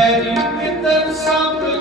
Ready with the sound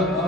아, 아.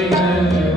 Amen. Amen.